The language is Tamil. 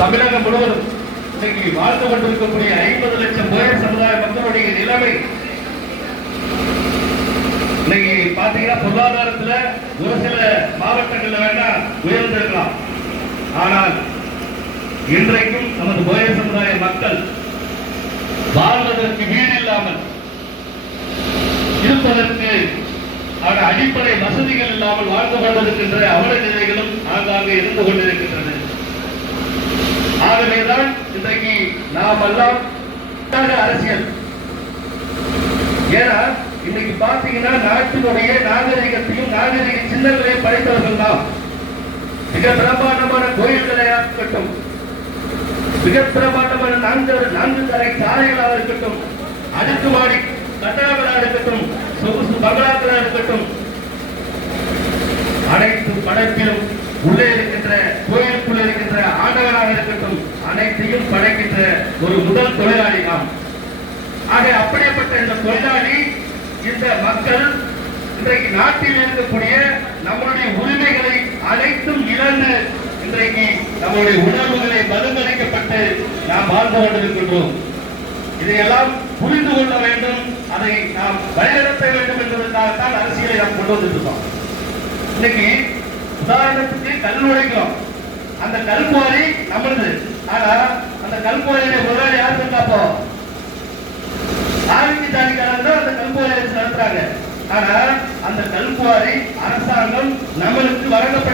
தமிழகம் முழுவதும் இன்னைக்கு வாழ்ந்து கொண்டிருக்கக்கூடிய ஐம்பது லட்சம் போயர் சமுதாய மக்களுடைய நிலைமை. இன்னைக்கு பாத்தீங்கன்னா பொருளாதாரத்துல ஒரு சில மாவட்டங்கள்ல வேணா உயர்ந்திருக்கலாம். ஆனால் இன்றைக்கும் நமது போயர் சமுதாய மக்கள் வாழ்வதற்கு வீடு இல்லாமல் இருப்பதற்கு ஆக அடிப்படை வசதிகள் இல்லாமல் வாழ்ந்து கொண்டிருக்கின்ற அவல நிலைகளும் ஆங்காங்கே இருந்து கொண்டிருக்கின்றன. ஆகவேதான் இன்றைக்கு நாம் எல்லாம் அரசியல். ஏன்னா இன்னைக்கு பாத்தீங்கன்னா நாட்டினுடைய நாகரிகத்தையும் நாகரிக சின்னங்களையும் படைத்தவர்கள் தான். மிக பிரம்மாண்டமான கோயில்களை இருக்கட்டும். மிக பிரம்மாண்டமான நான்கு நான்கு தரை சாலைகளாக இருக்கட்டும். அடுக்குமாடி கட்டடங்களாக இருக்கட்டும். சொகுசு பங்களாக்களாக இருக்கட்டும். அனைத்து படைப்பிலும் உள்ளே இருக்கின்ற கோயிலுக்குள்ள ஆண்டவராக இருக்கட்டும் அனைத்தையும் படைக்கின்ற ஒரு முதல் தொழிலாளி நாம். ஆக அப்படிப்பட்ட இந்த தொழிலாளி இந்த மக்கள் இன்றைக்கு நாட்டில் இருக்கக்கூடிய நம்மளுடைய உரிமைகளை அனைத்தும் இழந்து இன்றைக்கு நம்மளுடைய உணர்வுகளை மருந்தளிக்கப்பட்டு நாம் வாழ்ந்து கொண்டிருக்கின்றோம். இதையெல்லாம் புரிந்து கொள்ள வேண்டும் அதை நாம் வழிநடத்த வேண்டும் என்பதற்காகத்தான் அரசியலை நாம் கொண்டு வந்திருக்கிறோம். இன்னைக்கு உதாரணத்துக்கு கல் உடைக்கிறோம் அந்த கல்குவாரி நம்மளது ஆனா அந்த கல்குவாரியை முதலாளி யார் பண்ணாப்போ ஆரோக்கிய ஜாதிக்காரங்க தான் அந்த கல்குவாரி வச்சு நடத்துறாங்க. ஆனா அந்த கல்குவாரி அரசாங்கம் நம்மளுக்கு வழங்கப்பட்ட